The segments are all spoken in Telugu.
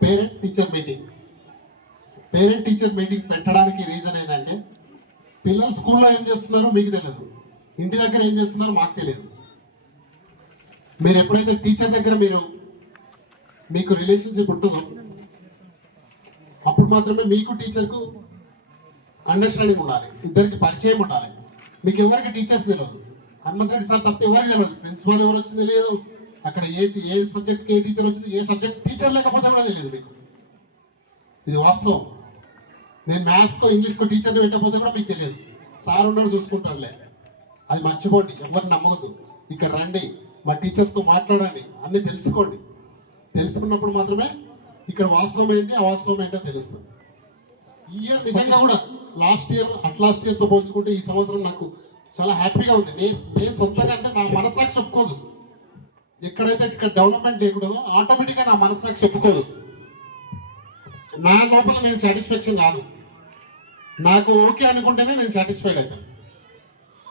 పేరెంట్ టీచర్ మీటింగ్ పెట్టడానికి రీజన్ ఏంటంటే పిల్లలు స్కూల్లో ఏం చేస్తున్నారో మీకు తెలియదు, ఇంటి దగ్గర ఏం చేస్తున్నారో మాకు తెలియదు. మీరు ఎప్పుడైతే టీచర్ దగ్గర మీకు రిలేషన్షిప్ ఉంటుందో అప్పుడు మాత్రమే మీకు టీచర్కు అండర్స్టాండింగ్ ఉండాలి, ఇద్దరికి పరిచయం ఉండాలి. మీకు ఎవరికి టీచర్స్ తెలియదు, హనుమంతరెడ్డి సార్ తప్పితే ఎవరికి తెలియదు, ప్రిన్సిపాల్ ఎవరు వచ్చింది లేదు, అక్కడ ఏ సబ్జెక్ట్కి ఏ టీచర్ వచ్చింది, ఏ సబ్జెక్ట్ టీచర్ లేకపోతే కూడా తెలియదు మీకు. ఇది వాస్తవం. నేను మ్యాథ్స్కో ఇంగ్లీష్కో టీచర్ని పెట్టకపోతే కూడా మీకు తెలియదు, సార్ ఉన్నాడు చూసుకుంటారులే. అది మర్చిపోండి, ఎవరిని నమ్మవద్దు. ఇక్కడ రండి, మా టీచర్స్తో మాట్లాడండి, అన్నీ తెలుసుకోండి. తెలుసుకున్నప్పుడు మాత్రమే ఇక్కడ వాస్తవం ఏంటి అవాస్తవం ఏంటో తెలుస్తుంది. ఈ ఇయర్ నిజంగా కూడా లాస్ట్ ఇయర్తో పోల్చుకుంటే ఈ సంవత్సరం నాకు చాలా హ్యాపీగా ఉంది. నేను సొంతంగా అంటే నా మనస్సాక్షి చెప్పుకోదు. ఎక్కడైతే ఇక్కడ డెవలప్మెంట్ లేకూడదో ఆటోమేటిక్గా నా మనస్సాక్షి చెప్పుకోదు. నా లోపల నేను సాటిస్ఫాక్షన్ కాదు, నాకు ఓకే అనుకుంటేనే నేను సాటిస్ఫైడ్ అవుతాను.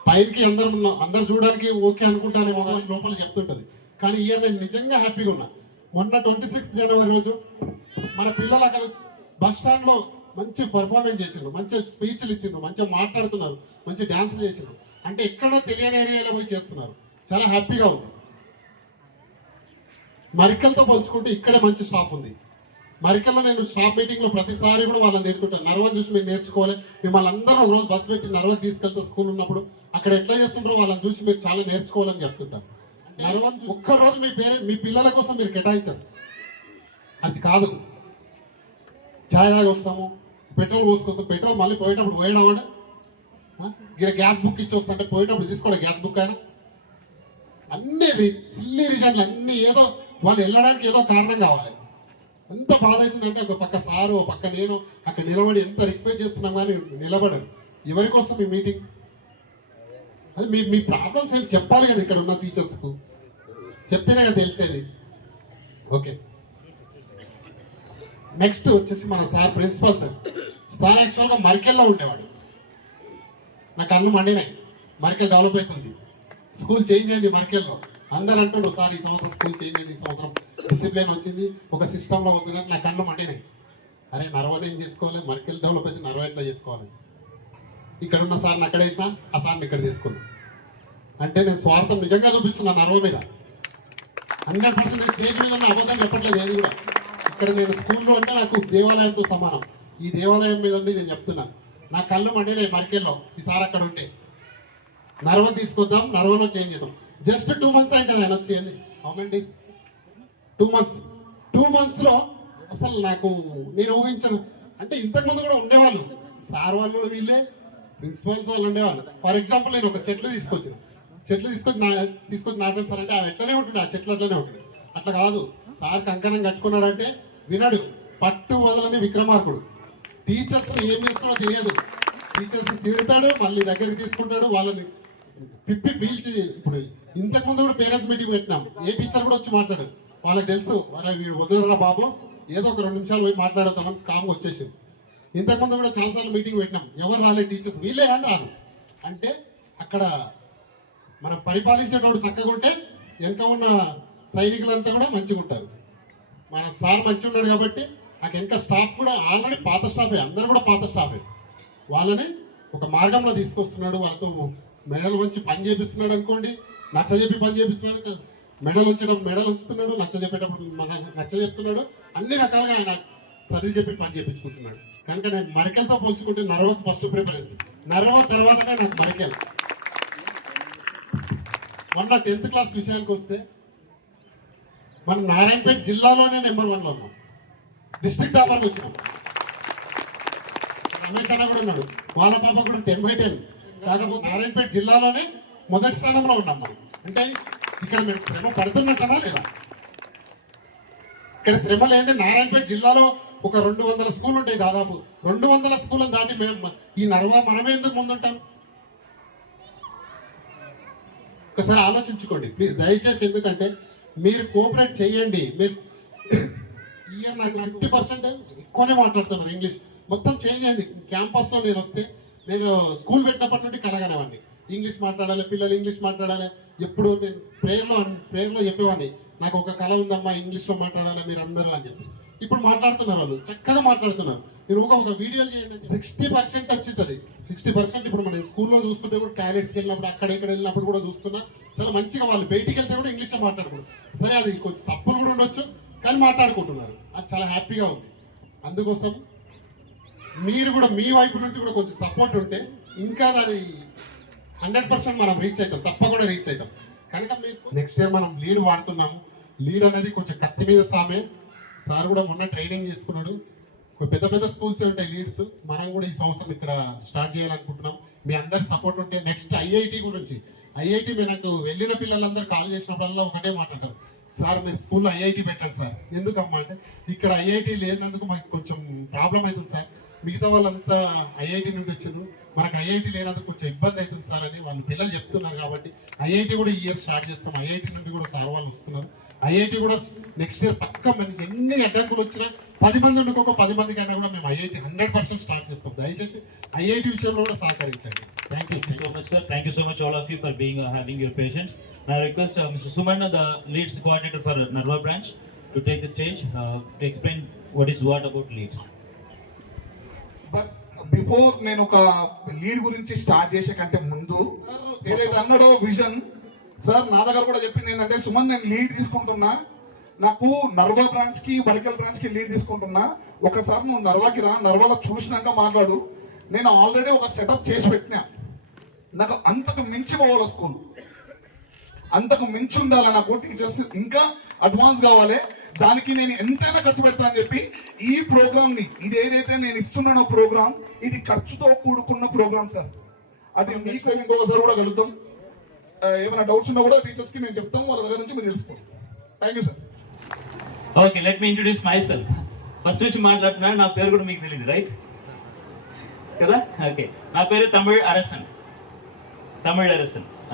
పైకి అందరు చూడడానికి ఓకే అనుకుంటానేమో లోపల చెప్తుంటుంది. కానీ ఇయర్ నేను నిజంగా హ్యాపీగా ఉన్నా. మొన్న 26 జనవరి రోజు మన పిల్లలు అక్కడ బస్ స్టాండ్లో మంచి పర్ఫార్మెన్స్ చేసిండ్రు, మంచి స్పీచ్లు ఇచ్చిండ్రు, మంచిగా మాట్లాడుతున్నారు, మంచి డ్యాన్సులు చేసిండ్రు. అంటే ఎక్కడో తెలియని ఏరియాలో పోయి చేస్తున్నారు. చాలా హ్యాపీగా ఉంది. మరికల్తో పోల్చుకుంటే ఇక్కడే మంచి స్టాఫ్ ఉంది. మరికల్లో నేను స్టాఫ్ మీటింగ్లో ప్రతిసారి కూడా వాళ్ళని నేర్చుకుంటాను. నర్వని చూసి మీరు నేర్చుకోవాలి. మిమ్మల్ని అందరూ ఒక రోజు బస్సు పెట్టి నర్వకి తీసుకెళ్తే స్కూల్ ఉన్నప్పుడు అక్కడ ఎట్లా చేస్తుంటారో వాళ్ళని చూసి మీరు చాలా నేర్చుకోవాలని చెప్తుంటాను. నర్వని ఒక్కరోజు మీ పిల్లల కోసం మీరు కేటాయించారు. అది కాదు ఛాయ్ తాగి వస్తాము, పెట్రోల్ పోసుకొస్తాం, పెట్రోల్ మళ్ళీ పోయేటప్పుడు పోయడం ఇక్కడ గ్యాస్ బుక్ ఇచ్చి వస్తుంటే పోయేటప్పుడు తీసుకోవడం గ్యాస్ బుక్ అయినా అన్ని సిల్లీ రీజన్లు అన్ని ఏదో వాళ్ళు వెళ్ళడానికి ఏదో కారణం కావాలి. ఎంత బాధ అవుతుందంటే ఒక పక్క సారు ఒక పక్క నేను అక్కడ నిలబడి ఎంత రిక్వెస్ట్ చేస్తున్నాం కానీ నిలబడను. ఎవరి కోసం మీ మీటింగ్? అది మీ ప్రాబ్లమ్స్ ఏం చెప్పాలి కదా ఇక్కడ ఉన్న టీచర్స్కు, చెప్తేనే కదా తెలిసేది. ఓకే, నెక్స్ట్ వచ్చేసి మన సార్ ప్రిన్సిపల్ సార్ యాక్చువల్గా మరికెల్లో ఉండేవాడు. నా కళ్ళు మండినాయి. మరికెల్ డెవలప్ అవుతుంది, స్కూల్ చేంజ్ అయింది మరికెల్లో. అందరూ అంటుండ్రు సార్ ఈ సంవత్సరం స్కూల్ చేంజ్ అయింది, ఈ సంవత్సరం డిసిప్లిన్ వచ్చింది, ఒక సిస్టంలో వద్దునని నా కళ్ళు మండినాయి. అరే నర్వని ఏం చేసుకోవాలి, మరికెల్ డెవలప్ అయితే నర్వ ఎట్లా చేసుకోవాలి? ఇక్కడ ఉన్న సార్ని అక్కడ వేసినా ఆ సార్ని ఇక్కడ తీసుకున్నా. అంటే నేను స్వార్థం నిజంగా చూపిస్తున్నాను నర్వ మీద. 100% స్టేజ్ మీద ఉన్న అబద్ధం చెప్పట్లేదు ఏది కూడా. ఇక్కడ నేను స్కూల్లో అంటే నాకు దేవాలయంతో సమానం. ఈ దేవాలయం మీద ఉండి నేను చెప్తున్నాను. నా కళ్ళు మండినాయి మరికెల్లో ఈసారి అక్కడ ఉంటే. నర్వ తీసుకొద్దాం, నర్వలో చేంజ్ చేద్దాం. జస్ట్ 2 months అంటే ఆయన వచ్చేయండి. How many days? 2 months. 2 monthsలో అసలు నేను ఊహించను. అంటే ఇంతకుముందు కూడా ఉండేవాళ్ళు సార్ వాళ్ళు, వీళ్ళే ప్రిన్సిపల్స్ వాళ్ళు ఉండేవాళ్ళు. ఫర్ ఎగ్జాంపుల్ నేను ఒక చెట్లు తీసుకొచ్చి నాటాను సార్ అంటే అవి ఎట్లనే ఉంటుంది, ఆ చెట్లు అట్లనే ఉంటుంది. అట్లా కాదు, సార్ కంకణం కట్టుకున్నాడంటే వినడు, పట్టు వదలని విక్రమార్కుడు. టీచర్స్ ఏం చేస్తాడో తెలియదు, టీచర్స్ తిడతాడు, మళ్ళీ దగ్గరికి తీసుకుంటాడు, వాళ్ళని పిప్పి పీల్చి. ఇప్పుడు ఇంతకుముందు కూడా పేరెంట్స్ మీటింగ్ పెట్టినాం, ఏ టీచర్ కూడా వచ్చి మాట్లాడారు. వాళ్ళకి తెలుసు అరే వీడు వదిలేరా బాబు, ఏదో ఒక 2 నిమిషాలు పోయి మాట్లాడతామని కామ్గా వచ్చేసింది. ఇంతకుముందు కూడా చాలాసార్లు మీటింగ్ పెట్టినాం, ఎవరు రాలేదు టీచర్స్, వీళ్ళే అని రాను. అంటే అక్కడ మనం పరిపాలించేటోడు చక్కగా ఉంటే వెనక ఉన్న సైనికులంతా కూడా మంచిగా ఉంటారు. మన సార్ మంచిగా ఉన్నాడు కాబట్టి నాకు వెనక స్టాఫ్ కూడా ఆల్రెడీ పాత స్టాఫే, అందరూ కూడా పాత స్టాఫే. వాళ్ళని ఒక మార్గంలో తీసుకొస్తున్నాడు, వాళ్ళతో మెడలు వంచి పని చేపిస్తున్నాడు అనుకోండి, నచ్చజెప్పి పని చేపిస్తున్నాడు. మెడలు ఉంచుతున్నాడు, నచ్చజెప్పేటప్పుడు నచ్చజెప్తున్నాడు. అన్ని రకాలుగా ఆయన సరి చెప్పి పని చేయించుకుంటున్నాడు. కనుక నేను మరికెల్తో పోల్చుకుంటే నర్వకు ఫస్ట్ ప్రిఫరెన్స్, నర్వ తర్వాతనే నాకు మరికెల్. మొన్న 10th క్లాస్ విషయానికి వస్తే మన నారాయణపేట జిల్లాలోనే నెంబర్ 1లో ఉన్నాం, డిస్ట్రిక్ట్ టాపర్కి వచ్చినాం. రమేష్ అన్న కూడా ఉన్నాడు, వాళ్ళ పాప కూడా 10/10. కాకపోతే నారాయణపేట జిల్లాలోనే మొదటి స్థానంలో ఉన్నాం మనం. అంటే ఇక్కడ మేము శ్రమ పడుతున్నట్టనా లేదా? ఇక్కడ శ్రమ లేదే. నారాయణపేట జిల్లాలో ఒక 200 స్కూల్ ఉంటాయి, దాదాపు 200 స్కూళ్ళని దాటి మేము ఈ నర్వ మనమే ఎందుకు ముందుంటాం? ఒకసారి ఆలోచించుకోండి ప్లీజ్, దయచేసి. ఎందుకంటే మీరు కోఆపరేట్ చేయండి. మీరు ఇయర్ నాకు 50% ఎక్కువనే మాట్లాడుతున్నారు ఇంగ్లీష్. మొత్తం చేంజ్ అయింది. క్యాంపస్లో నేను వస్తే, నేను స్కూల్ పెట్టినప్పటి నుండి కలగనేవాడిని, ఇంగ్లీష్ మాట్లాడాలి, పిల్లలు ఇంగ్లీష్ మాట్లాడాలి. ఎప్పుడు నేను ప్రేయర్లో చెప్పేవాడిని, నాకు ఒక కళ ఉందమ్మా, ఇంగ్లీష్లో మాట్లాడాలి మీరు అందరూ అని చెప్పి. ఇప్పుడు మాట్లాడుతున్నారు, వాళ్ళు చక్కగా మాట్లాడుతున్నారు. మీరు ఒక వీడియో చేయండి, 60% వచ్చింది. 60% ఇప్పుడు మనం స్కూల్లో చూస్తుంటే కూడా, టాయిలెట్స్కి వెళ్ళినప్పుడు అక్కడ ఇక్కడ వెళ్ళినప్పుడు కూడా చూస్తున్నా, చాలా మంచిగా వాళ్ళు బయటికి వెళ్తే కూడా ఇంగ్లీష్లో మాట్లాడుకుంటారు. సరే, అది కొంచెం తప్పులు కూడా ఉండొచ్చు, కానీ మాట్లాడుకుంటున్నారు. అది చాలా హ్యాపీగా ఉంది. అందుకోసం మీరు కూడా మీ వైపు నుంచి కూడా కొంచెం సపోర్ట్ ఉంటే ఇంకా దాని 100% మనం రీచ్ అవుతాం, తప్పకుండా రీచ్ అవుతాం. కనుక మీకు నెక్స్ట్ ఇయర్ మనం లీడ్ వాడుతున్నాము. లీడ్ అనేది కొంచెం కత్తి మీద సామే. సార్ కూడా మొన్న ట్రైనింగ్ చేసుకున్నాడు. పెద్ద పెద్ద స్కూల్స్ ఉంటాయి లీడ్స్. మనం కూడా ఈ సంవత్సరం ఇక్కడ స్టార్ట్ చేయాలనుకుంటున్నాం. మీ అందరి సపోర్ట్ ఉంటే నెక్స్ట్ ఐఐటి గురించి, ఐఐటి నాకు వెళ్ళిన పిల్లలందరూ కాల్ చేసినప్పుడల్లా ఒకటే మాట్లాడతారు, సార్ మీరు స్కూల్లో ఐఐటి పెట్టండి సార్. ఎందుకమ్మా అంటే, ఇక్కడ ఐఐటి లేనందుకు మాకు కొంచెం ప్రాబ్లం అవుతుంది సార్, మిగతా వాళ్ళంతా ఐఐటి నుండి వచ్చారు, మనకు ఐఐటి లేనందుకు కొంచెం ఇబ్బంది అవుతుంది సార్ అని వాళ్ళు పిల్లలు చెప్తున్నారు. కాబట్టి ఐఐటి కూడా ఈ ఇయర్ స్టార్ట్ చేస్తాం. ఐఐటి నుండి కూడా సార్ వాళ్ళు వస్తున్నారు. ఐఐటి కూడా నెక్స్ట్ ఇయర్ పక్క మనకి ఎన్ని అడ్డంకులు వచ్చినా 10 మంది ఉండి ఒక 10 మంది కన్నా కూడా మేము ఐఐటి 100% స్టార్ట్ చేస్తాం. దయచేసి ఐఐటి విషయంలో కూడా సహకరించండి. Thank you so much, sir. Thank you so much, all of you, for being having your patience. I request Mr. Suman, the leads coordinator for Narva branch, to take the stage to explain what about leads. But before నేను ఒక లీడ్ గురించి స్టార్ట్ చేసే కంటే ముందు ఏదైతే అన్నాడో విజన్ సార్ నా దగ్గర కూడా చెప్పింది ఏంటంటే, సుమన్ నేను లీడ్ తీసుకుంటున్నా, నాకు నర్వా బ్రాంచ్ కి బడికల్ బ్రాంచ్ కి లీడ్ తీసుకుంటున్నా, ఒకసారి నువ్వు నర్వాకి రా, నర్వాలో చూసినాక మాట్లాడు. నేను ఆల్రెడీ ఒక సెటప్ చేసి పెట్టినా, నాకు అంతకు మించి పోవాలి స్కూల్, అంతకు మించి ఉండాలి నాకు, టీచర్స్ ఇంకా అడ్వాన్స్ కావాలి, దానికి నేను ఎంతైనా ఖర్చు పెడతా అని చెప్పి ఈ ప్రోగ్రామ్ ని, ఇది ఏదైతే నేను ఇస్తున్నానో ప్రోగ్రామ్, ఇది ఖర్చుతో కూడుకున్న ప్రోగ్రామ్ సార్. అది మీకు ఇంకొకసారి కూడా కలుగుతాం. ఏమైనా డౌట్స్ ఉన్నా కూడా టీచర్స్ కి మేము చెప్తాం, వాళ్ళ దగ్గర నుంచి మీరు తెలుసుకోండి. Thank you sir. Okay, let me introduce my self. First నుంచి మాట్లాడుతున్నాను, నా పేరు కూడా మీకు తెలియదు రైట్ కదా? ఓకే, నా పేరు తమిళ్ అరసన్.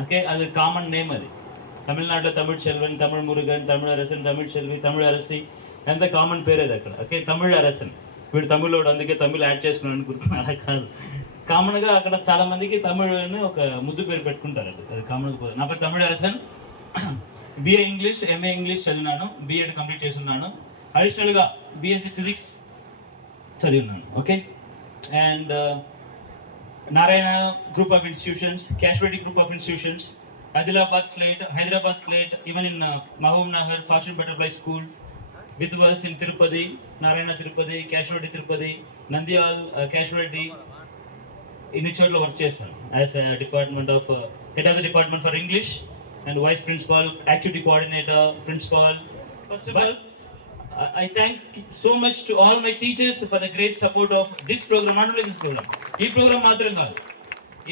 ఓకే, అది కామన్ నేమ్. అది తమిళనాడులో తమిళ్ చెల్వన్, తమిళ్ మురుగన్, తమిళ అరసన్, తమిళ్ చెల్వి, తమిళ అరసి, ఎంత కామన్ పేరు అది అక్కడ. ఓకే, తమిళ్ అరసన్. వీడు తమిళోడు, అందుకే తమిళ్ యాడ్ చేసుకున్నాను అనుకుంటున్నాను. అలా కాదు, కామన్ గా అక్కడ చాలా మందికి తమిళ్ అని ఒక ముద్దు పేరు పెట్టుకుంటారు. అది కామన్. నా పేరు Tamil Arasan. BA English, MA English చదివినాను, బిఎడ్ కంప్లీట్ చేస్తున్నాను. అడిషనల్ గా బిఎస్సి ఫిజిక్స్ చదివినాను. Okay, and Narayana group of institutions, క్యాష్వెటీ group of institutions, Hyderabad Slate, even in Mahbub Nagar, Fashion Butterfly School, with us in Tirupati, Narayana Tirupati, Casualty Tirupati, Nandyal Casualty, in which I work as a department of head of the department for English and vice principal, activity coordinator, principal. First of all, I thank so much to all my teachers for the great support of this program. Not only this program, this program matram kaadu,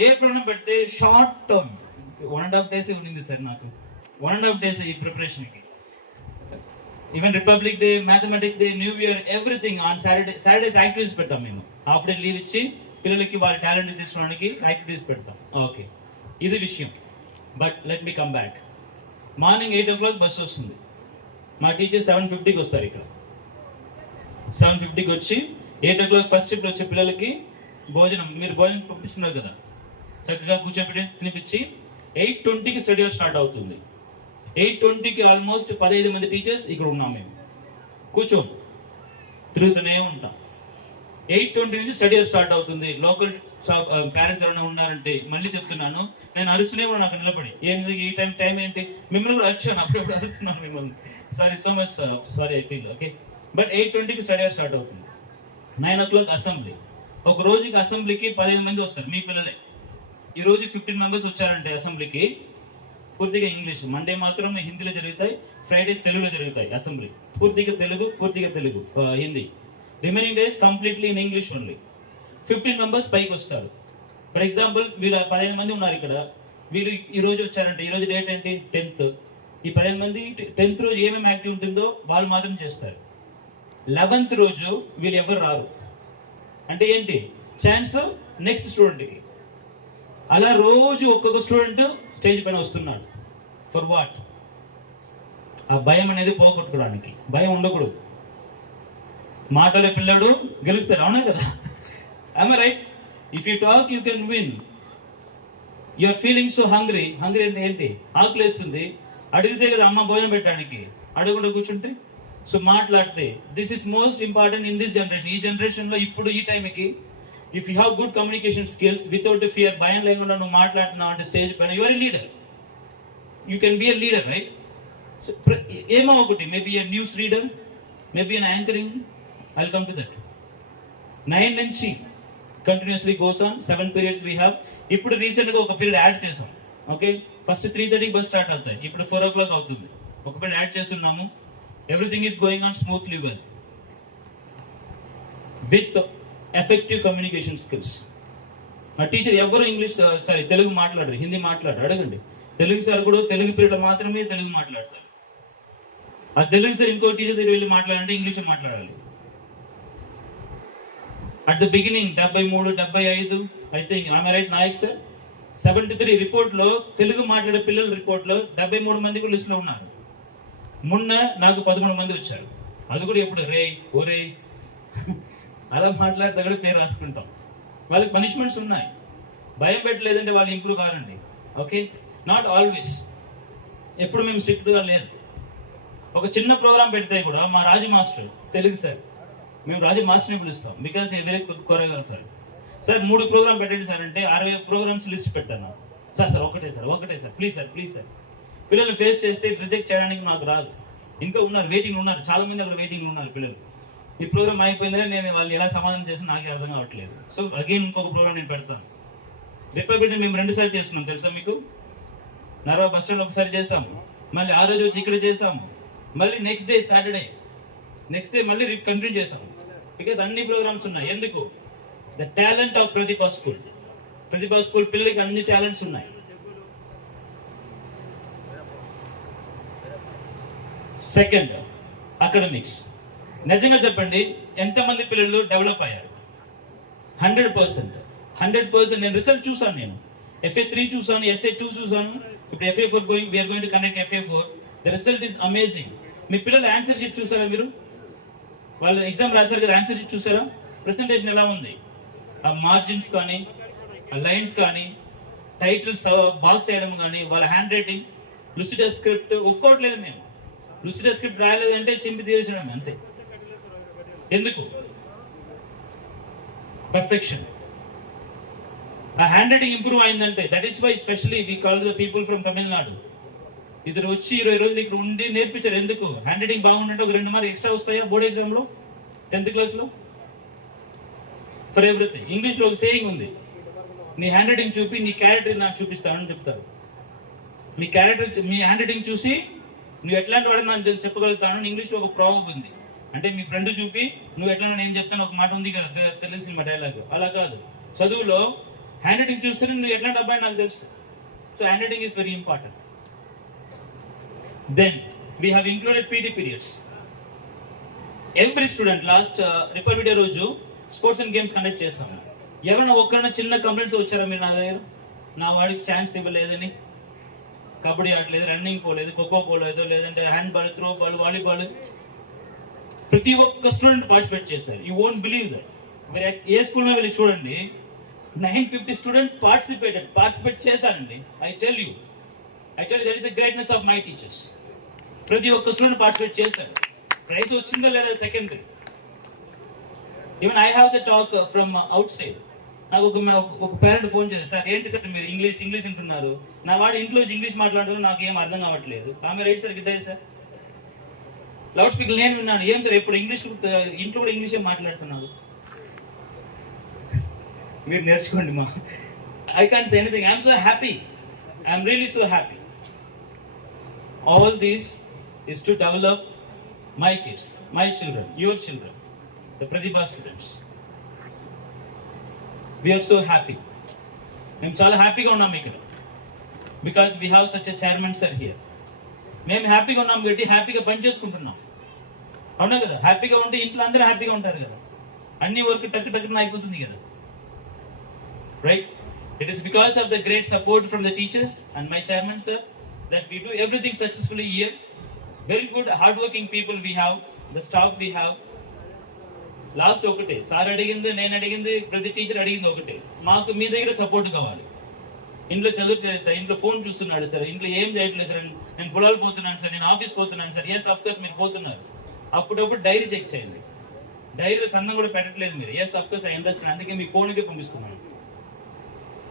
ఏ ప్రోగ్రామ్ పెడితే షార్ట్ టర్మ్ 1.5 days ఉండింది సార్ నాకు. 1.5 days ఈ ప్రిపరేషన్ కి. Even republic day, mathematics day, new year, everything on Saturdays activities పెడతాం మేము. హాఫ్ డే లీవ్ ఇచ్చి పిల్లలకి వాళ్ళ టాలెంట్ తీసుకోవడానికి యాక్టివిటీస్ పెడతాం. ఓకే, ఇది విషయం. But let me come back. Morning 8 o'clock bus వస్తుంది. మా టీచర్ 7:50కి వస్తారు ఇక్కడ. 7:50కి వచ్చి 8 o'clock ఫస్ట్ ట్రిప్ వచ్చే పిల్లలకి భోజనం, మీరు భోజనం పంపిస్తున్నారు కదా, చక్కగా కూర్చోబెట్టి తినిపించి 8:20కి స్టడీ అవర్ స్టార్ట్ అవుతుంది. 8:20కి ఆల్మోస్ట్ 15 మంది టీచర్స్ ఇక్కడ ఉన్నాం. మేము కూర్చోం, తిరుగుతూనే ఉంటాం. 8:20 నుంచి స్టడీ అవర్ స్టార్ట్ అవుతుంది. లోకల్ పేరెంట్స్ ఎవరైనా ఉన్నారంటే మళ్ళీ చెప్తున్నాను, నేను అరుస్తూనే కూడా నాకు నిలబడి, ఏంటి ఈ టైం ఏంటి, మిమ్మల్ని కూడా అరిచాను, అప్పుడప్పుడు అరుస్తున్నాను మిమ్మల్ని. Sorry, so much sorry, I feel. Okay, but 8:20కి స్టడీ అవర్ స్టార్ట్ అవుతుంది. 9 o'clock అసెంబ్లీ. ఒక రోజుకి అసెంబ్లీకి 15 మంది వస్తారు, మీ పిల్లలే. ఈ రోజు 15 మెంబర్స్ వచ్చారంటే అసెంబ్లీకి, పూర్తిగా ఇంగ్లీష్. మండే మాత్రం హిందీలో జరుగుతాయి, ఫ్రైడే తెలుగులో జరుగుతాయి అసెంబ్లీ. పూర్తిగా Telugu, Hindi. Remaining days completely in English only. 15 members పైకి వస్తారు. ఫర్ ఎగ్జాంపుల్, వీళ్ళు 15 మంది ఉన్నారు ఇక్కడ. వీళ్ళు ఈ రోజు వచ్చారంటే, ఈ రోజు డేట్ ఏంటి, 10th. ఈ 15 మంది 10th రోజు ఏమేమి యాక్టివ్ ఉంటుందో వాళ్ళు మాత్రం చేస్తారు. 11th రోజు వీళ్ళు ఎవరు రారు. అంటే ఏంటి, ఛాన్స్ నెక్స్ట్ స్టూడెంట్కి. అలా రోజు ఒక్కొక్క స్టూడెంట్ స్టేజ్ పైన వస్తున్నాడు. For what? ఆ భయం అనేది పోగొట్టుకోవడానికి. భయం ఉండకూడదు. మాటలే పిల్లాడు గెలుస్తారు, అవునా కదా? am I right? If you talk you can win. You are feeling so hungry అంటే ఏంటి, ఆకలి వేస్తుంది, అడిగితే కదా అమ్మ భోజనం పెట్టడానికి. అడగకుండా కూర్చుంటే. సో మాట్లాడితే this is most important in this generation. ఈ జనరేషన్ లో ఇప్పుడు ఈ టైంకి if you have good communication skills without fear, భయం లేకుండా నువ్వు మాట్లాడుతున్నావు అంటే స్టేజ్ పైన, your leader, you can be a leader, right? ఏమో ఒకటి, maybe a news reader, maybe an anchoring, I will come to that. 9 నుంచి continuously goes on, 7 periods we have. ఇప్పుడు రీసెంట్ గా ఒక పీరియడ్ యాడ్ చేసాం. ఓకే, ఫస్ట్ 3:30 బస్ స్టార్ట్ అవుతాయి, ఇప్పుడు 4 o'clock అవుతుంది. ఒక పీరియడ్ యాడ్ చేస్తున్నాము. Everything is going on smoothly well with effective communication skills. ఆ టీచర్ ఎవరు ఇంగ్లీష్ తెలుగు మాట్లాడరు, హిందీ మాట్లాడరు. అడగండి, తెలుగు సార్ కూడా తెలుగు పీరియడ్ మాత్రమే తెలుగు మాట్లాడతారు. ఆ తెలుగు సార్ ఇంకో టీచర్ దగ్గర వెళ్ళి మాట్లాడాలంటే ఇంగ్లీష్ మాట్లాడాలి. At the beginning 73, 75 I think, ఆమె రైట్ నాయక్ సార్, 73 రిపోర్ట్ లో తెలుగు మాట్లాడే పిల్లల రిపోర్ట్ లో 73 మంది కూడా లిస్ట్ లో ఉన్నారు. మొన్న నాకు 13 మంది వచ్చారు. అది కూడా ఎప్పుడు రే ఓరే అలా మాట్లాడితే కూడా పేరు రాసుకుంటాం. వాళ్ళకి పనిష్మెంట్స్ ఉన్నాయి. భయం పెట్టలేదంటే వాళ్ళు ఇంప్రూవ్ కారండి. ఓకే, నాట్ ఆల్వేస్, ఎప్పుడు మేము స్ట్రిక్ట్ గా లేదు. ఒక చిన్న ప్రోగ్రామ్ పెడితే కూడా మా రాజు మాస్టర్ తెలుగు సార్, మేము రాజు మాస్టర్ని పిలుస్తాం, because a very choreographer. Sir 3 program పెట్టండి సార్ అంటే 60 ప్రోగ్రామ్స్ లిస్ట్ పెట్టాను. సార్ ఒకటే సార్ ప్లీజ్ సార్. పిల్లలు ఫేస్ చేస్తే రిజెక్ట్ చేయడానికి నాకు రాదు. ఇంకా ఉన్నారు, వెయిటింగ్ ఉన్నారు, చాలా మంది అక్కడ వెయిటింగ్ ఉన్నారు పిల్లలు. ఈ ప్రోగ్రామ్ అయిపోయిందని నేను వాళ్ళు ఎలా సమాధానం చేసి నాకే అర్థం కావట్లేదు. సో అగైన్ ఇంకొక ప్రోగ్రామ్ నేను పెడతాను. రిపబ్లిక్ డే మేము 2 సార్లు చేసుకున్నాం తెలుసా మీకు. నర్వా బస్ స్టాండ్ ఒకసారి చేసాము, మళ్ళీ ఆ రోజు వచ్చి ఇక్కడ చేసాము, మళ్ళీ నెక్స్ట్ డే సాటర్డే మళ్ళీ కంటిన్యూ చేసాము. బికాస్ అన్ని ప్రోగ్రామ్స్ ఉన్నాయి. ఎందుకు? The talent of Pratibha school పిల్లలకి అన్ని టాలెంట్స్ ఉన్నాయి. Second, academics. నిజంగా చెప్పండి, ఎంతమంది పిల్లలు డెవలప్ అయ్యారు? 100%. నేను రిజల్ట్ చూసాను. నేను FA3 చూసాను, SA2 చూసాను, ఇప్పుడు FA4 we're going to conduct FA4. The result is amazing. మీ పిల్లలు ఆన్సర్ షీట్ చూసారా మీరు? వాళ్ళు ఎగ్జామ్ రాశారు కదా, ఆన్సర్ షీట్ చూసారా? ప్రెసెంటేషన్ ఎలా ఉంది? ఆ మార్జిన్స్ కానీ, ఆ లైన్స్ కానీ, టైటిల్స్ బాక్స్ వేయడం కానీ, వాళ్ళ హ్యాండ్ రైటింగ్, లుసిడా స్క్రిప్ట్ ఒక్కోట్లేదు. మేము లుసిడా స్క్రిప్ట్ రాయలేదంటే చింపి తీసేయడం అంతే. ఎందుకు? పర్ఫెక్షన్. ఆ హ్యాండ్ రైటింగ్ ఇంప్రూవ్ అయిందంటే that is why specially we call the people from Tamil Nadu. ఇద్దరు వచ్చి 20 రోజులు ఇక్కడ ఉండి నేర్పించారు. ఎందుకు? హ్యాండ్ రైటింగ్ బాగుంటే ఒక 2 మార్కులు ఎక్స్ట్రా వస్తాయా బోర్డ్ ఎగ్జామ్ లో 10th క్లాస్ లో? For everything. ఇంగ్లీష్ లో ఒక సేయింగ్ ఉంది, నీ హ్యాండ్ రైటింగ్ చూపి నీ క్యారెక్టర్ నాకు చూపిస్తానని చెప్తారు. మీ హ్యాండ్ రైటింగ్ చూసి నువ్వు ఎట్లాంటి వాడిని నాకు చెప్పగలుగుతాను. ఇంగ్లీష్ లో ఒక ప్రాబ్లం ఉంది, అంటే మీ ఫ్రెండ్ చూపి నువ్వు ఎట్లా నేను చెప్తాను ఒక మాట ఉంది కదా, తెలిసిన మా డైలాగ్. అలా కాదు, చదువులో హ్యాండ్ రైటింగ్ చూస్తేనే నువ్వు ఎట్లాంటి అబ్బాయి నాకు తెలుసు. So hand writing is very important. Then we have included PT periods. Every student last Republic Day రోజు స్పోర్ట్స్ అండ్ గేమ్స్ కండక్ట్ చేస్తాము. ఎవరైనా ఒక్కరైనా చిన్న కంప్లైంట్స్ వచ్చారా మీరు నా దగ్గర? నా వాడికి ఛాన్స్ ఇవ్వలేదని, కబడ్డీ ఆడలేదు, రన్నింగ్ పోలేదు, ఖోఖో పోలేదు, లేదంటే hand ball, throw ball, volleyball, ప్రతి ఒక్క స్టూడెంట్ పార్టిసిపేట్ చేశారు. You won't believe that. మీరు ఏ స్కూల్లో వెళ్ళి చూడండి, 950 స్టూడెంట్స్ పార్టిసిపేట్ చేశారండి. I tell you that is the greatness of my teachers. ప్రతి ఒక్క స్టూడెంట్ పార్టిసిపేట్ చేశారు. ప్రైజ్ వచ్చిందో లేదా secondary. Even I have the talk from out side. నాకు ఒక పేరెంట్ ఫోన్ చేశారు, సార్ ఏంటి సార్ మీరు ఇంగ్లీష్ అంటున్నారు, నా వాడు ఇంట్లో ఇంగ్లీష్ మాట్లాడుతున్నారు, నాకు ఏం అర్థం కావట్లేదు. ఆమె రైట్ సార్ గిట్టాయి సార్, లౌడ్ స్పీకర్ నేను విన్నాను, ఏం సార్ ఎప్పుడు ఇంట్లో కూడా ఇంగ్లీషే మాట్లాడుతున్నాను. మీరు నేర్చుకోండి మా. I can't say anything. I'm so happy, I'm really so happy. All this is to develop my kids, my children, your children, the Pratibha students. We are so happy. మేము చాలా హ్యాపీగా ఉన్నాం ఇక్కడ, because we have such a chairman sir here. మేము హ్యాపీగా ఉన్నాం కాబట్టి హ్యాపీగా పని చేసుకుంటున్నాం. అవునా కదా? హ్యాపీగా ఉంటే ఇంట్లో అందరూ హ్యాపీగా ఉంటారు కదా, అన్ని వర్క్ టక్కున అయిపోతుంది కదా, right? It is because of the great support from the teachers and my chairman sir that we do everything successfully here. Very good hardworking people we have, the staff we have. Last ఒకటే, సార్ అడిగింది, నేను అడిగింది, ప్రతి టీచర్ అడిగింది ఒకటే, మాకు మీ దగ్గర సపోర్ట్ కావాలి. ఇంట్లో చదువుతలేదు సార్, ఇంట్లో ఫోన్ చూస్తున్నాడు సార్, ఇంట్లో ఏం చేయట్లేదు సార్, నేను పొలాలు పోతున్నాను సార్, నేను ఆఫీస్ పోతున్నాను సార్. ఎస్ ఆఫ్ కోర్స్ మీరు పోతున్నారు. అప్పుడప్పుడు డైరీ చెక్ చేయండి. డైరీలో సన్నం కూడా పెట్టట్లేదు మీరు. Yes of course I understand, అందుకే మీ ఫోన్కే పంపిస్తున్నాను.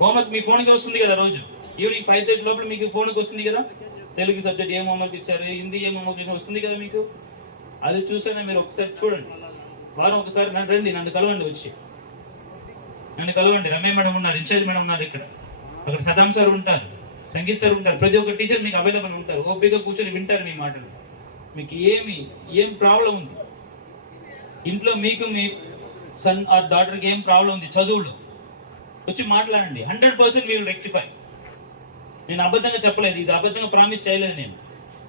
హోంవర్క్ మీ ఫోన్కి వస్తుంది కదా, రోజు ఈవినింగ్ 5:30 లోపల మీకు ఫోన్కి వస్తుంది కదా. తెలుగు సబ్జెక్ట్ ఏం హోంవర్క్ ఇచ్చారు, హిందీ ఏం హోంవర్క్ ఇచ్చారు వస్తుంది కదా మీకు. అది చూసేనే మీరు ఒకసారి చూడండి. వారం ఒకసారి నన్ను రండి, నన్ను కలవండి, వచ్చి నన్ను కలవండి. రమ్య మేడం ఉన్నారు, ఇన్ఛార్జ్ మేడం ఉన్నారు ఇక్కడ, అక్కడ సదాం సార్ ఉంటారు, సంగీత్ సార్ ఉంటారు, ప్రతి ఒక్క టీచర్ మీకు అవైలబుల్ ఉంటారు. ఓపిక కూర్చొని వింటారు మీ మాటలు. మీకు ఏం ప్రాబ్లం ఉంది ఇంట్లో, మీకు మీ సన్ ఆర్ డాటర్కి ఏం ప్రాబ్లం ఉంది చదువులో, వచ్చి మాట్లాడండి. 100% మీరు రెక్టిఫై. నేను అబద్ధంగా చెప్పలేదు, ఇది అబద్ధంగా ప్రామిస్ చేయలేదు. నేను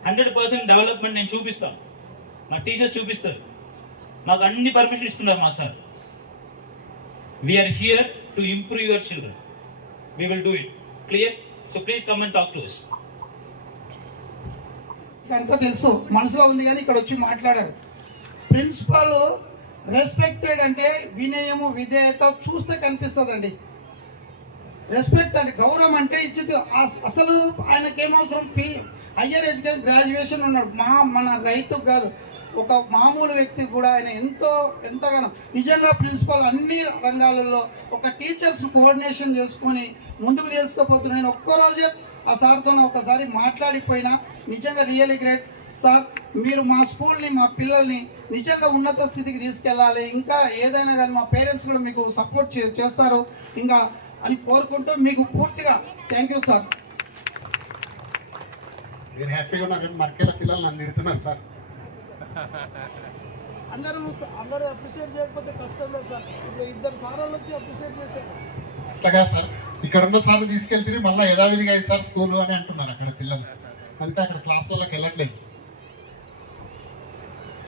100% డెవలప్మెంట్ నేను చూపిస్తాను, మా టీచర్స్ చూపిస్తారు, మాకు అన్ని పర్మిషన్ ఇస్తున్నారు మా sir. We are here to improve your children, we will do it. Clear? So please come and talk to us. అంతా తెలుసు, మనసులో ఉంది కానీ ఇక్కడ వచ్చి మాట్లాడారు. ప్రిన్సిపాల్ రెస్పెక్టెడ్ అంటే వినయము విధేయత చూస్తే కనిపిస్తుందండి. రెస్పెక్ట్ అంటే గౌరవం అంటే ఇచ్చింది. అసలు ఆయనకి ఏమవసరం, హయ్యర్ ఎడ్యుకేషన్ గ్రాడ్యుయేషన్ ఉన్నాడు, మన రైతుకు కాదు, ఒక మామూలు వ్యక్తికి కూడా ఆయన ఎంతగానో నిజంగా ప్రిన్సిపాల్ అన్ని రంగాలలో ఒక టీచర్స్ కోఆర్డినేషన్ చేసుకొని ముందుకు తెలుసుకోపోతున్నా. నేను ఒక్కరోజే ఆ సార్తో ఒకసారి మాట్లాడిపోయినా నిజంగా రియల్లీ గ్రేట్ సార్. మీరు మా స్కూల్ని, మా పిల్లల్ని నిజంగా ఉన్నత స్థితికి తీసుకెళ్ళాలి. ఇంకా ఏదైనా కానీ మా పేరెంట్స్ కూడా మీకు సపోర్ట్ చేస్తారు ఇంకా అని కోరుకుంటూ మీకు పూర్తిగా థ్యాంక్ యూ సార్. మీరు హ్యాపీగా ఉన్నారు, మర్కెల పిల్లలు నన్ను తిడుతున్నారు సార్. అందరూ అప్రిషియేట్ చేయకపోతే కష్టం లేదు సార్. ఇప్పుడు 2 సార్లు వచ్చి అప్రిషియేట్ చేశారు. అట్లాగా సార్, ఇక్కడ ఉన్న సార్లు తీసుకెళ్తే మళ్ళీ యథావిధిగా అయింది సార్ స్కూల్ అని అంటున్నారు అక్కడ పిల్లలు. అందుకే అక్కడ క్లాసులకి వెళ్ళట్లేదు.